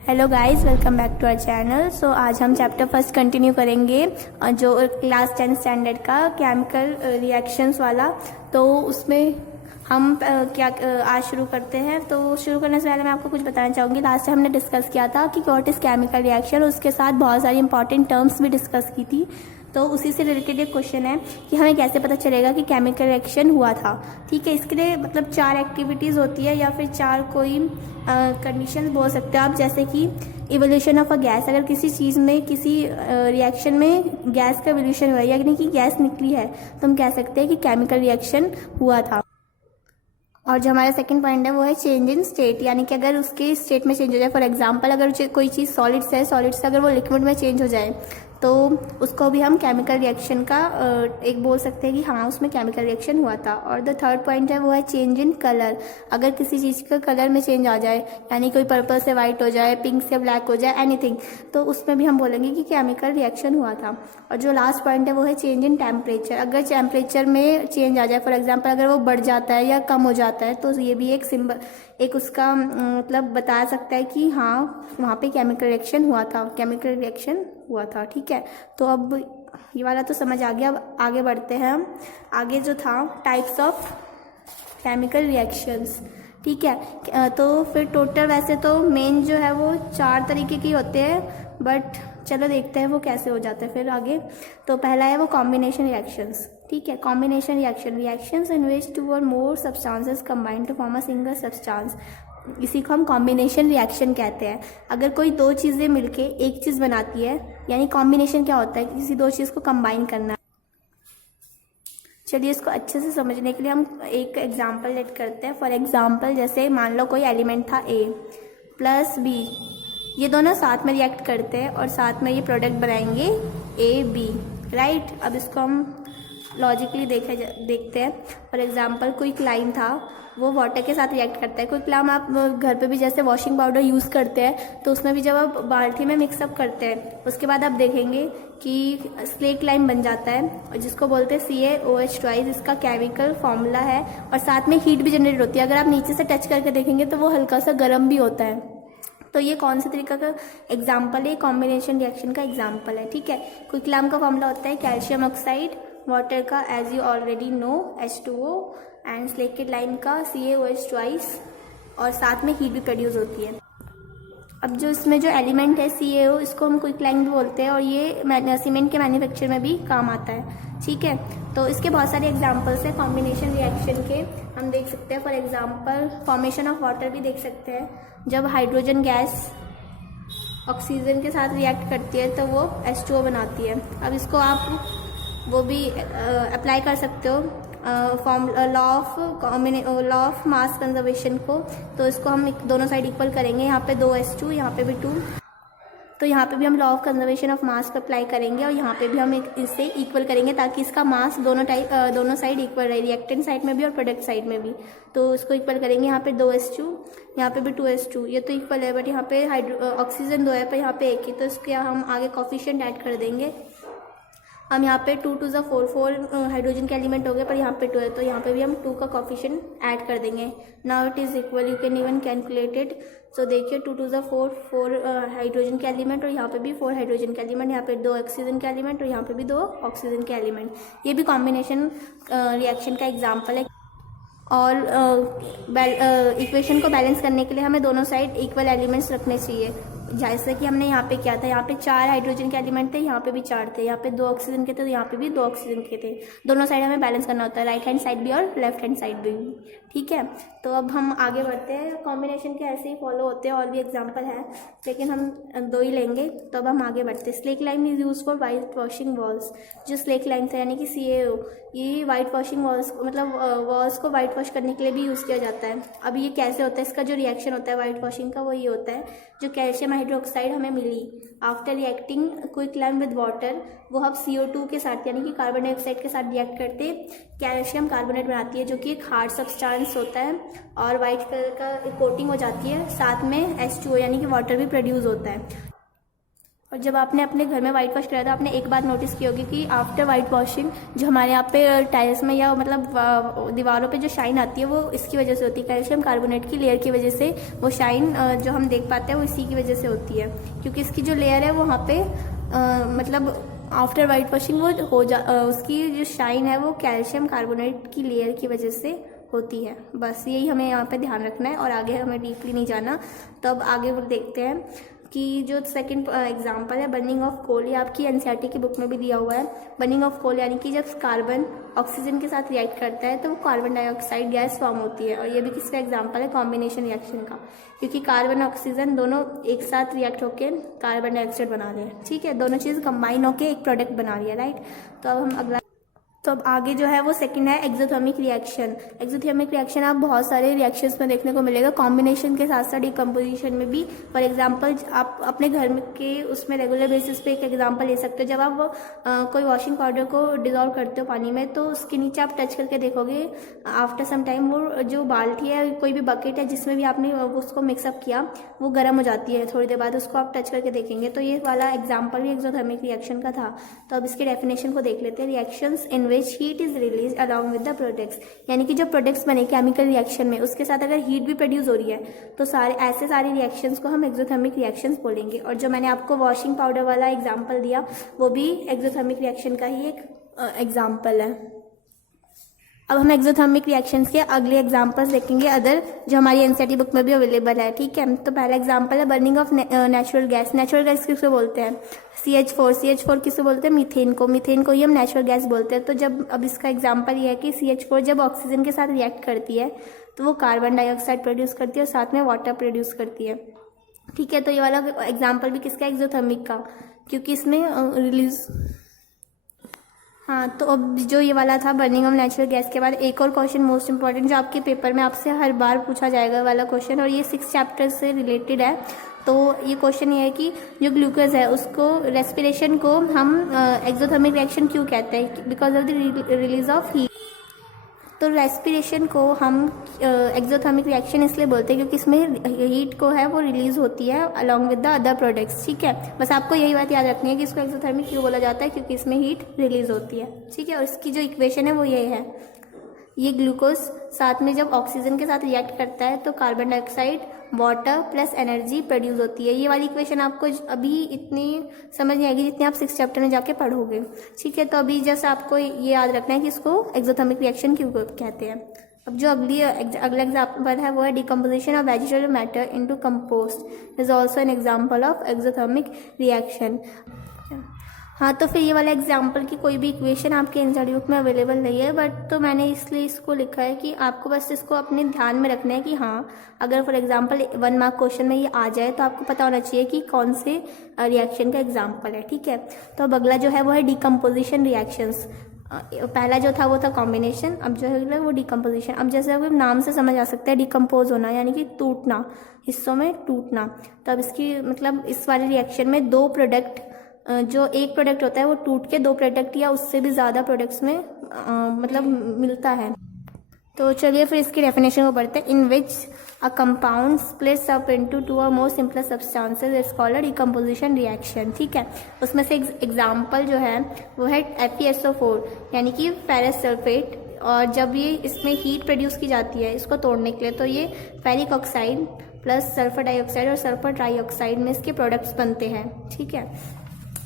Hello guys, welcome back to our channel. So आज हम chapter first continue करेंगे जो क्लास 10 स्टैंडर्ड का केमिकल रिएक्शंस वाला। तो उसमें हम आज शुरू करते हैं। तो शुरू करने से पहले मैं आपको कुछ बताना चाहूँगी। लास्ट टाइम हमने डिस्कस किया था कि व्हाट इज़ केमिकल रिएक्शन, उसके साथ बहुत सारी इंपॉर्टेंट टर्म्स भी डिस्कस की थी। तो उसी से रिलेटेड एक क्वेश्चन है कि हमें कैसे पता चलेगा कि केमिकल रिएक्शन हुआ था। ठीक है, इसके लिए मतलब 4 एक्टिविटीज़ होती है या फिर 4 कोई कंडीशन बोल सकते हो आप, जैसे कि इवोल्यूशन ऑफ अ गैस। अगर किसी चीज़ में किसी रिएक्शन में गैस का इवोल्यूशन हुआ है यानी कि गैस निकली है तो हम कह सकते हैं कि केमिकल रिएक्शन हुआ था। और जो हमारा सेकंड पॉइंट है वो है चेंज इन स्टेट, यानी कि अगर उसके स्टेट में चेंज हो जाए। फॉर एग्जांपल, अगर कोई चीज़ सॉलिड से अगर वो लिक्विड में चेंज हो जाए तो उसको भी हम केमिकल रिएक्शन का एक बोल सकते हैं कि हाँ उसमें केमिकल रिएक्शन हुआ था। और द थर्ड पॉइंट है वो है चेंज इन कलर। अगर किसी चीज़ का कलर में चेंज आ जाए, यानी कोई पर्पल से वाइट हो जाए, पिंक से ब्लैक हो जाए, एनीथिंग, तो उसमें भी हम बोलेंगे कि केमिकल रिएक्शन हुआ था। और जो लास्ट पॉइंट है वो है चेंज इन टेम्परेचर। अगर टेम्परेचर में चेंज आ जाए, फॉर एग्जाम्पल अगर वो बढ़ जाता है या कम हो जाता है, तो ये भी एक सिंबल, एक उसका मतलब बता सकता है कि हाँ वहाँ पे केमिकल रिएक्शन हुआ था, केमिकल रिएक्शन हुआ था। ठीक है, तो अब ये वाला तो समझ आ गया। अब आगे बढ़ते हैं हम। आगे जो था टाइप्स ऑफ केमिकल रिएक्शंस। ठीक है, तो फिर टोटल वैसे तो मेन जो है वो 4 तरीके की होते हैं, बट चलो देखते हैं वो कैसे हो जाते हैं फिर आगे। तो पहला है वो कॉम्बिनेशन रिएक्शंस। ठीक है, कॉम्बिनेशन रिएक्शंस इन विच 2 और more substances combine to form a single substance. इसी को हम कॉम्बिनेशन रिएक्शन कहते हैं। अगर कोई 2 चीज़ें मिलके एक चीज़ बनाती है, यानी कॉम्बिनेशन क्या होता है, किसी 2 चीज़ को कंबाइन करना। चलिए इसको अच्छे से समझने के लिए हम एक एग्जाम्पल लेट करते हैं। फॉर एग्जाम्पल, जैसे मान लो कोई एलिमेंट था A प्लस B, ये दोनों साथ में रिएक्ट करते हैं और साथ में ये प्रोडक्ट बनाएंगे AB, राइट। अब इसको हम लॉजिकली देखते हैं। फॉर एग्जाम्पल, कोई क्लाइम था, वो वाटर के साथ रिएक्ट करता है। कोई क्लाइम आप घर पे भी जैसे वॉशिंग पाउडर यूज़ करते हैं, तो उसमें भी जब आप बाल्टी में मिक्सअप करते हैं उसके बाद आप देखेंगे कि स्लेक लाइम बन जाता है, और जिसको बोलते हैं CaOH2। इसका केमिकल फॉर्मूला है, और साथ में हीट भी जनरेट होती है। अगर आप नीचे से टच करके देखेंगे तो वो हल्का सा गर्म भी होता है। तो ये कौन से तरीका का एग्जाम्पल है? कॉम्बिनेशन रिएक्शन का एग्जाम्पल है। ठीक है, क्विकलाम का फॉर्मूला होता है कैल्शियम ऑक्साइड, वाटर का as you already know H2O, and slaked lime का CaOH2, और साथ में हीट भी प्रोड्यूस होती है। अब जो इसमें जो एलिमेंट है CaO, इसको हम क्विकलाइम भी बोलते हैं, और ये सीमेंट के मैन्युफैक्चर में भी काम आता है। ठीक है, तो इसके बहुत सारे एग्जाम्पल्स हैं कॉम्बिनेशन रिएक्शन के, हम देख सकते हैं। For example, formation of water भी देख सकते हैं। जब हाइड्रोजन गैस ऑक्सीजन के साथ रिएक्ट करती है तो वो H2O बनाती है। अब इसको आप वो भी अप्लाई कर सकते हो लॉ ऑफ मास कंजर्वेशन को। तो इसको हम दोनों साइड इक्वल करेंगे, यहाँ पे 2 H2, यहाँ पे भी 2, तो यहाँ पे भी हम law of conservation of mass को अप्लाई करेंगे, और यहाँ पे भी हम इससे इक्वल करेंगे ताकि इसका मास दोनों साइड इक्वल रहे, रिएक्टेंट साइड में भी और प्रोडक्ट साइड में भी। तो इसको इक्वल करेंगे, यहाँ पे 2 H2, यहाँ पे भी 2 H2, ये तो इक्वल है, बट यहाँ पे ऑक्सीजन 2 है पर यहाँ पे 1 ही, तो इसके हम आगे कॉफिशिएंट ऐड कर देंगे। हम यहाँ पे 2 2 4 हाइड्रोजन के एलिमेंट हो गए, पर यहाँ पे 2 है, तो यहाँ पे भी हम 2 का कॉफिशिएंट ऐड कर देंगे। Now it is equal, you can even calculate it. So देखिए 2 2 4 हाइड्रोजन के एलिमेंट, और यहाँ पे भी 4 हाइड्रोजन के एलिमेंट, यहाँ पे 2 ऑक्सीजन के एलिमेंट, और यहाँ पे भी 2 ऑक्सीजन के एलिमेंट। ये भी कॉम्बिनेशन रिएक्शन का एग्जाम्पल है। और इक्वेशन को बैलेंस करने के लिए हमें दोनों साइड इक्वल एलिमेंट्स रखने चाहिए। जैसे कि हमने यहाँ पे किया था, यहाँ पे 4 हाइड्रोजन के एलिमेंट थे, यहाँ पे भी 4 थे, यहाँ पे 2 ऑक्सीजन के थे, तो यहाँ पे भी 2 ऑक्सीजन के थे। दोनों साइड हमें बैलेंस करना होता है, राइट हैंड साइड भी और लेफ्ट हैंड साइड भी। ठीक है, तो अब हम आगे बढ़ते हैं। कॉम्बिनेशन के ऐसे ही फॉलो होते हैं, और भी एग्जाम्पल है, लेकिन हम 2 ही लेंगे। तो अब हम आगे बढ़ते हैं। Slack lime is use for white washing walls. जो स्लेक लाइम था यानी कि CaO, ये वाइट वॉशिंग वॉल्स मतलब वॉल्स को वाइट वॉश करने के लिए भी यूज़ किया जाता है। अब ये कैसे होता है, इसका जो रिएक्शन होता है वाइट वॉशिंग का, वो ये होता है, जो कैल्शियम हाइड्रोक्साइड हमें मिली after reacting quicklime with water, वो अब CO2 के साथ यानी कि कार्बन डाइऑक्साइड के साथ रिएक्ट करते कैल्शियम कार्बोनेट बनाती है, जो कि एक हार्ड सब्सटेंस होता है, और वाइट कलर का कोटिंग हो जाती है, साथ में H2O यानी कि वाटर भी प्रोड्यूस होता है। और जब आपने अपने घर में वाइट वॉश कराया तो आपने एक बात नोटिस की होगी कि आफ्टर वाइट वॉशिंग जो हमारे यहाँ पे टाइल्स में या मतलब दीवारों पे जो शाइन आती है वो इसकी वजह से होती है, कैल्शियम कार्बोनेट की लेयर की वजह से वो शाइन जो हम देख पाते हैं वो इसी की वजह से होती है, क्योंकि इसकी जो लेयर है वो वहाँ पे मतलब आफ्टर वाइट वॉशिंग वो उसकी जो शाइन है वो कैल्शियम कार्बोनेट की लेयर की वजह से होती है। बस यही हमें यहाँ पे ध्यान रखना है और आगे हमें डीपली नहीं जाना। तो अब आगे वो देखते हैं कि जो सेकंड एग्जांपल है बर्निंग ऑफ कोल, ये आपकी एनसीईआरटी की बुक में भी दिया हुआ है। बर्निंग ऑफ कोल यानी कि जब कार्बन ऑक्सीजन के साथ रिएक्ट करता है तो वो कार्बन डाइऑक्साइड गैस फॉर्म होती है, और ये भी किसका एग्जांपल है, कॉम्बिनेशन रिएक्शन का, क्योंकि कार्बन ऑक्सीजन दोनों एक साथ रिएक्ट होकर कार्बन डाइऑक्साइड बना रहे हैं। ठीक है, दोनों चीज़ कंबाइन होकर एक प्रोडक्ट बना रही है, राइट। तो अब हम अगला, तो अब आगे जो है वो सेकंड है एक्सोथर्मिक रिएक्शन। एक्सोथर्मिक रिएक्शन आप बहुत सारे रिएक्शंस में देखने को मिलेगा, कॉम्बिनेशन के साथ साथ डिकम्पोजिशन में भी। फॉर एग्जांपल आप अपने घर में के उसमें रेगुलर बेसिस पे एक एग्जांपल ले सकते हो। जब आप कोई वॉशिंग पाउडर को डिजोल्व करते हो पानी में तो उसके नीचे आप टच करके देखोगे आफ्टर सम टाइम वो जो बाल्टी है, कोई भी बकेट है जिसमें भी आपने उसको मिक्सअप किया वो गर्म हो जाती है थोड़ी देर बाद, उसको आप टच करके देखेंगे। तो ये वाला एग्जाम्पल भी एक्सोथर्मिक रिएक्शन का था। तो अब इसके डेफिनेशन को देख लेते हैं। Reactions in which heat is release along with the products, यानी कि जो प्रोडक्ट्स बने केमिकल रिएक्शन में उसके साथ अगर हीट भी प्रोड्यूस हो रही है तो सारे रिएक्शंस को हम एक्सोथर्मिक रिएक्शंस बोलेंगे। और जो मैंने आपको वॉशिंग पाउडर वाला एग्जांपल दिया वो भी एक्सोथर्मिक रिएक्शन का ही एक एग्जांपल है। अब हम एक्सोथर्मिक रिएक्शंस के अगले एग्जांपल्स देखेंगे अदर, जो हमारी एनसीईआरटी बुक में भी अवेलेबल है। ठीक है, तो पहला एग्जांपल है burning of natural gas. Natural gas किसको बोलते हैं, CH4 किसको बोलते हैं, मीथेन को ही हम नेचुरल गैस बोलते हैं। तो जब अब इसका एग्जांपल ये है कि CH4 जब ऑक्सीजन के साथ रिएक्ट करती है तो वो कार्बन डाइऑक्साइड प्रोड्यूस करती है और साथ में वाटर प्रोड्यूस करती है। ठीक है, तो ये वाला एग्जाम्पल भी किसका, एक्सोथर्मिक का, क्योंकि इसमें रिलीज। हाँ, तो अब जो ये वाला था बर्निंग ऑफ नेचुरल गैस के बाद एक और क्वेश्चन मोस्ट इंपॉर्टेंट जो आपके पेपर में आपसे हर बार पूछा जाएगा वाला क्वेश्चन, और ये 6 चैप्टर से रिलेटेड है। तो ये क्वेश्चन ये है कि जो ग्लूकोज है उसको रेस्पिरेशन को हम एक्सोथर्मिक रिएक्शन क्यों कहते हैं, because of the release of heat. तो रेस्पिरेशन को हम एक्सोथर्मिक रिएक्शन इसलिए बोलते हैं क्योंकि इसमें हीट को है वो रिलीज होती है along with the other products. ठीक है, बस आपको यही बात याद रखनी है कि इसको एक्सोथर्मिक क्यों बोला जाता है, क्योंकि इसमें हीट रिलीज होती है। ठीक है, और इसकी जो इक्वेशन है वो ये है, ये ग्लूकोज साथ में जब ऑक्सीजन के साथ रिएक्ट करता है तो carbon dioxide, water plus energy produce होती है। ये वाली इक्वेशन आपको अभी इतनी समझ नहीं आएगी जितनी आप 6 चैप्टर में जाके पढ़ोगे। ठीक है, तो अभी जस्ट आपको ये याद रखना है कि इसको एक्सोथर्मिक रिएक्शन क्यों कहते हैं। अब जो अगला एग्जाम्पल है वो है decomposition of vegetable matter into compost is also an example of exothermic reaction. हाँ, तो फिर ये वाला एग्जाम्पल की कोई भी इक्वेशन आपके एनसीईआरटी बुक में अवेलेबल नहीं है, बट तो मैंने इसलिए इसको लिखा है कि आपको बस इसको अपने ध्यान में रखना है कि हाँ, अगर फॉर एग्जाम्पल 1 मार्क क्वेश्चन में ये आ जाए तो आपको पता होना चाहिए कि कौन से रिएक्शन का एग्जाम्पल है। ठीक है, तो अब अगला जो है वो है डिकम्पोजिशन रिएक्शंस। पहला जो था वो था कॉम्बिनेशन, अब जो है वो डिकम्पोजिशन। अब जैसे अब नाम से समझ आ सकता है डिकम्पोज होना यानी कि टूटना, हिस्सों में टूटना। तो अब इसकी मतलब इस वाले रिएक्शन में 2 प्रोडक्ट, जो एक प्रोडक्ट होता है वो टूट के 2 प्रोडक्ट या उससे भी ज़्यादा प्रोडक्ट्स में मतलब मिलता है। तो चलिए फिर इसकी डेफिनेशन को पढ़ते हैं। In which a compound splits up into 2 और more simple substances it's called a decomposition reaction. ठीक है, उसमें से एग्जाम्पल जो है वो है FeSO4 यानी कि फेरस सल्फेट, और जब ये इसमें हीट प्रोड्यूस की जाती है इसको तोड़ने के लिए तो ये ferric oxide plus sulphur dioxide और सल्फर ट्राईऑक्साइड में इसके प्रोडक्ट्स बनते हैं। ठीक है,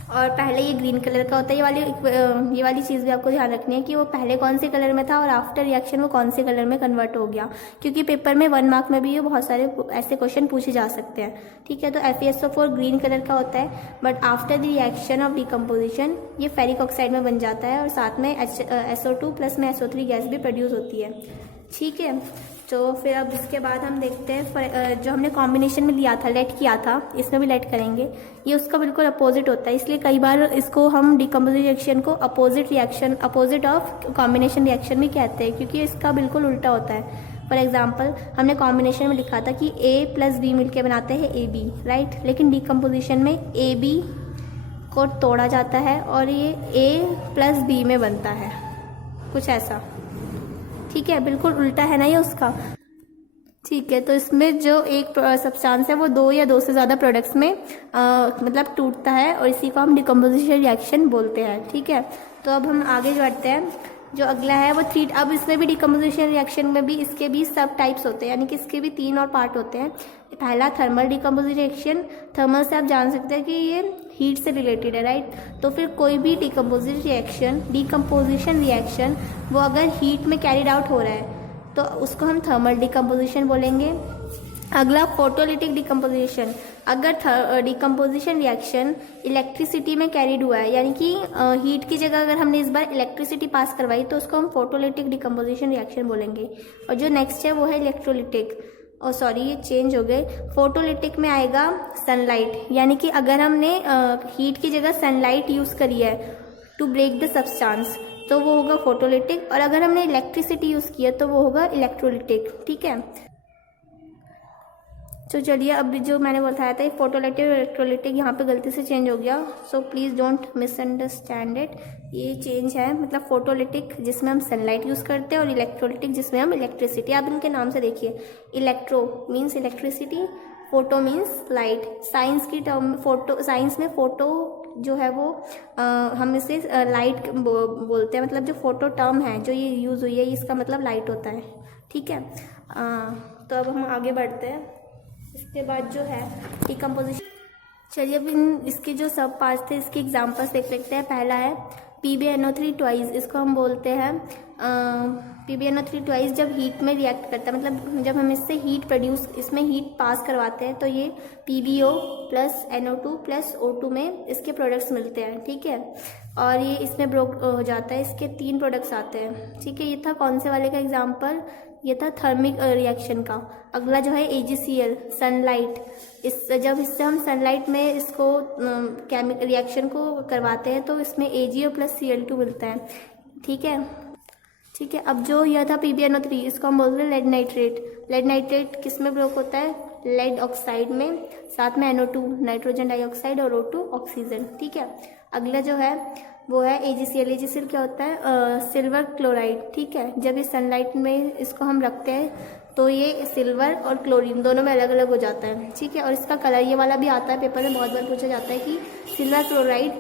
और पहले ये ग्रीन कलर का होता है। ये वाली चीज़ भी आपको ध्यान रखनी है कि वो पहले कौन से कलर में था और आफ्टर रिएक्शन वो कौन से कलर में कन्वर्ट हो गया, क्योंकि पेपर में 1 मार्क में भी ये बहुत सारे ऐसे क्वेश्चन पूछे जा सकते हैं। ठीक है, तो FeSO4 ग्रीन कलर का होता है, but after the reaction of decomposition ये फेरिक ऑक्साइड में बन जाता है और साथ में SO2 प्लस में SO3 गैस भी प्रोड्यूस होती है। ठीक है, तो फिर अब इसके बाद हम देखते हैं जो हमने कॉम्बिनेशन में लिया था, लेट किया था, इसमें भी लेट करेंगे। ये उसका बिल्कुल अपोजिट होता है, इसलिए कई बार इसको हम डिकम्पोजिशन रिएक्शन को अपोजिट ऑफ कॉम्बिनेशन रिएक्शन भी कहते हैं, क्योंकि इसका बिल्कुल उल्टा होता है। फॉर एग्जाम्पल हमने कॉम्बिनेशन में लिखा था कि A प्लस B मिलकर बनाते हैं AB, राइट, लेकिन डिकम्पोजिशन में AB को तोड़ा जाता है और ये A प्लस B में बनता है, कुछ ऐसा। ठीक है, बिल्कुल उल्टा है ना ये उसका। ठीक है, तो इसमें जो एक सब्सटेंस है वो दो या दो से ज़्यादा प्रोडक्ट्स में मतलब टूटता है और इसी को हम डिकम्पोजिशन रिएक्शन बोलते हैं। ठीक है, तो अब हम आगे बढ़ते हैं। जो अगला है वो थ्री, अब इसमें भी डिकम्पोजिशन रिएक्शन में भी इसके भी सब टाइप्स होते हैं, यानी कि इसके भी 3 और पार्ट होते हैं। पहला थर्मल डिकम्पोजिशन रिएक्शन। थर्मल से आप जान सकते हैं कि ये हीट से रिलेटेड है, राइट। तो फिर कोई भी डिकम्पोजिशन रिएक्शन वो अगर हीट में कैरिड आउट हो रहा है तो उसको हम थर्मल डिकम्पोजिशन बोलेंगे। अगला फोटोलिटिक डिकम्पोजिशन। अगर डिकम्पोजिशन रिएक्शन इलेक्ट्रिसिटी में कैरिड हुआ है, यानी कि हीट की जगह अगर हमने इस बार इलेक्ट्रिसिटी पास करवाई तो उसको हम फोटोलिटिक डिकम्पोजिशन रिएक्शन बोलेंगे। और जो नेक्स्ट है वो है इलेक्ट्रोलिटिक, और सॉरी ये चेंज हो गए। फोटोलिटिक में आएगा सनलाइट, यानी कि अगर हमने हीट की जगह सनलाइट यूज़ करी है टू ब्रेक द सब्सटेंस तो वो होगा फोटोलिटिक, और अगर हमने इलेक्ट्रिसिटी यूज़ किया तो वो होगा इलेक्ट्रोलिटिक। ठीक है, तो चलिए अब जो मैंने बताया था फोटोलिटिक और इलेक्ट्रोलिटिक यहाँ पे गलती से चेंज हो गया, so please don't misunderstand it. ये चेंज है, मतलब फोटोलिटिक जिसमें हम सनलाइट यूज़ करते हैं और इलेक्ट्रोलिटिक जिसमें हम इलेक्ट्रिसिटी। आप इनके नाम से देखिए, electro means electricity, photo means light. Science की टर्म फोटो, साइंस में फोटो जो है वो हम इसे लाइट बोलते हैं, मतलब जो फोटो टर्म है जो ये यूज़ हुई है इसका मतलब लाइट होता है। ठीक है, तो अब हम आगे बढ़ते हैं। इसके बाद जो है डिकम्पोजिशन। चलिए अब इसके जो सब पार्ट्स थे इसके एग्जांपल्स देख लेते हैं। पहला है PbNO3 ट्वाइस। इसको हम बोलते हैं PbNO3 ट्वाइस जब हीट में रिएक्ट करता है, मतलब जब हम इससे हीट प्रोड्यूस, इसमें हीट पास करवाते हैं तो ये PbO plus NO2 plus O2 में इसके प्रोडक्ट्स मिलते हैं। ठीक है, और ये इसमें ब्रोक हो जाता है, इसके 3 प्रोडक्ट्स आते हैं। ठीक है, ये था कौन से वाले का एग्जाम्पल, ये था थर्मिक रिएक्शन का। अगला जो है AgCl सनलाइट। जब इससे हम सनलाइट में इसको केमिकल रिएक्शन को करवाते हैं तो इसमें AgO प्लस Cl2 मिलता है। ठीक है, ठीक है, अब जो यह था PbNO3 इसको हम बोलते हैं लेड नाइट्रेट। लेड नाइट्रेट किस में ब्रोक होता है, लेड ऑक्साइड में, साथ में NO2 नाइट्रोजन डाइऑक्साइड और O2 ऑक्सीजन। ठीक है, अगला जो है वो है AgCl। AgCl क्या होता है, सिल्वर क्लोराइड। ठीक है, जब इस सनलाइट में इसको हम रखते हैं तो ये सिल्वर और क्लोरीन दोनों में अलग अलग हो जाता है। ठीक है, और इसका कलर ये वाला भी आता है, पेपर में बहुत बार पूछा जाता है कि silver chloride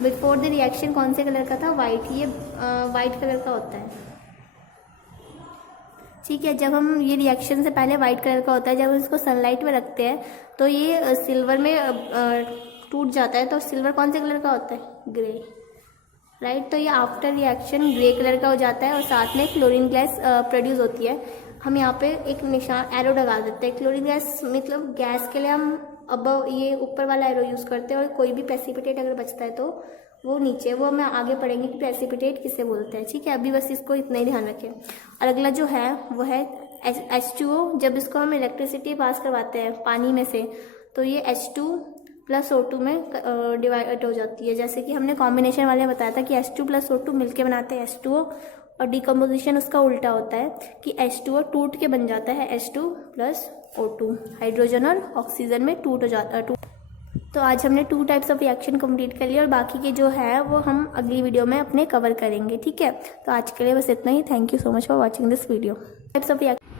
before the reaction कौन से कलर का था, वाइट। ये वाइट कलर का होता है। ठीक है, जब हम ये रिएक्शन से पहले वाइट कलर का होता है, जब हम इसको सनलाइट में रखते हैं तो ये सिल्वर में टूट जाता है। तो सिल्वर कौन से कलर का होता है, ग्रे, राइट। तो ये आफ्टर रिएक्शन ग्रे कलर का हो जाता है और साथ में क्लोरीन गैस प्रोड्यूस होती है। हम यहाँ पे एक निशान एरो लगा देते हैं। क्लोरीन गैस मतलब गैस के लिए हम अब ये ऊपर वाला एरो यूज़ करते हैं, और कोई भी प्रेसिपिटेट अगर बचता है तो वो नीचे, वो हमें आगे पढ़ेंगे कि प्रेसिपिटेट किसे बोलते हैं। ठीक है, अभी बस इसको इतना ही ध्यान रखें। और अगला जो है वो है H2O। जब इसको हम इलेक्ट्रिसिटी पास करवाते हैं पानी में से तो ये H2 प्लस O2 में डिवाइड हो जाती है। जैसे कि हमने कॉम्बिनेशन वाले बताया था कि H2 प्लस O2 मिलके बनाते हैं H2O, और डिकम्पोजिशन उसका उल्टा होता है कि H2O टूट के बन जाता है H2 प्लस O2, हाइड्रोजन और ऑक्सीजन में टूट हो जाता है। तो आज हमने 2 टाइप्स ऑफ रिएक्शन कंप्लीट कर लिया, और बाकी के जो है वो हम अगली वीडियो में अपने कवर करेंगे। ठीक है, तो आज के लिए बस इतना ही। Thank you so much for watching this video. Types of reaction